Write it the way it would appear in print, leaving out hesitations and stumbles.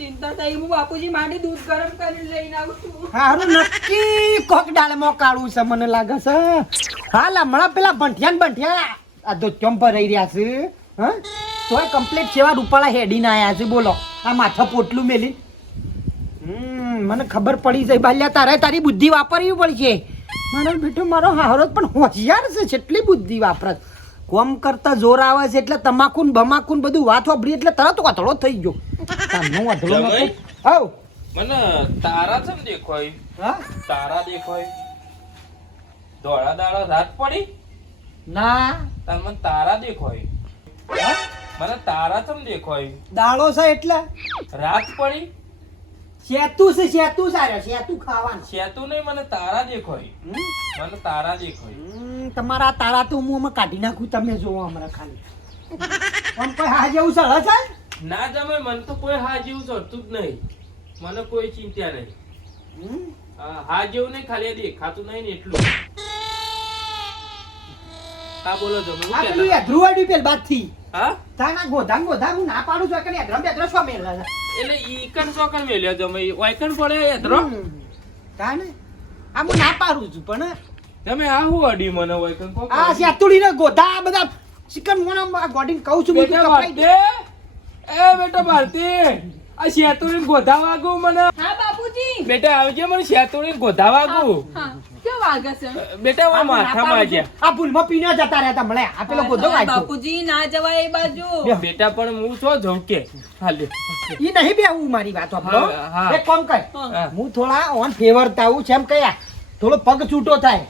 ચિંતા થઈ હું બાપુજી માટે દૂધ ગરમ કરીને લઈને આવું છું. હારું નક્કી કોક ડાળમાં કાળું છે મને લાગે છે. હાલ હમણાં પેલા બંઠિયા આ તો ચંપા રહી રહ્યા છે. હા તોય કમ્પ્લીટ સેવા રૂપાળા હેડીને આયા છે. બોલો આ માથા પોટલું મેલી. મને ખબર પડી જાય બાલ્યા તારે તારી બુદ્ધિ વાપરવી પડશે. મારો બેટો મારો હારો પણ હોશિયાર છે. કેટલી બુદ્ધિ વાપરે. કોમ કરતા જોર આવે છે એટલે તમાકુન બમાકુન બધું વાત વાપરી એટલે તરત વાતળો થઈ ગયો. મને તારા છે ને દેખાય. હા તારા દેખાય. ધોળા દાડા રાત પડી ના તાર મને તારા દેખાય. મને તારા છે ને દેખાય. દાળો છે એટલે રાત પડી સેતું છે સેતું સારે સેતું ખાવાનું. સેતું નહીં મને તારા દેખાય. મને તારા દેખાય. તમારા તારા તો હું અમે કાઢી નાખું. તમે જોવો હમણાં ખાલી આમ કોઈ હા જેવું સળે છે ના જમે મને તો કોઈ હા જેવું ચડતું જ નહીં. મને કોઈ ચિંતા નહીં. હા જેવું નહીં ખાલી દેખાતું નહીં ને એટલું. હા બોલો જમે આ પેલું એધ્રુવાડી પેલ બાદથી હા તાના ગોધા હું ના પાડું છું કે એધ્રમ બેધ્રમ શું મેલ એટલે ઈકણ ચોકણ મેલ્યો જમે ઓયકણ પડે એધરો કાને આ હું ના પાડું છું પણ તમે આ હું અડી મને ઓયકણ કોક આ સેતુડી ને ગોધા બધા ચિકન મોના ગોડીને કહું છું બધું બેટા કપાઈ દે. ભારતી એ બેટા ભારતી આ શેતુડી ગોધા વાગુ મને હા બાપુજી. બેટા આવજે મને શેતુડી ગોધા વાગુ હા કેમ વાગે છે? બેટા આ આ હું ના માથા પાડું વાગ્યા છું. આ ભૂલમાં પીને જતા રહ્યા તા મળે આ પેલો ગોધો વાગ્યો. બાપુજી ના જવાય એ બાજુ. બેટા પણ હું છો જઉં કે હાલે ઈ નહીં બેહું મારી વાત સાંભળો. હા, હા. એક કામ કર હા. હું થોડા ઓન ફેવર તાવું છે એમ કયા થોડો પગ છૂટો થાય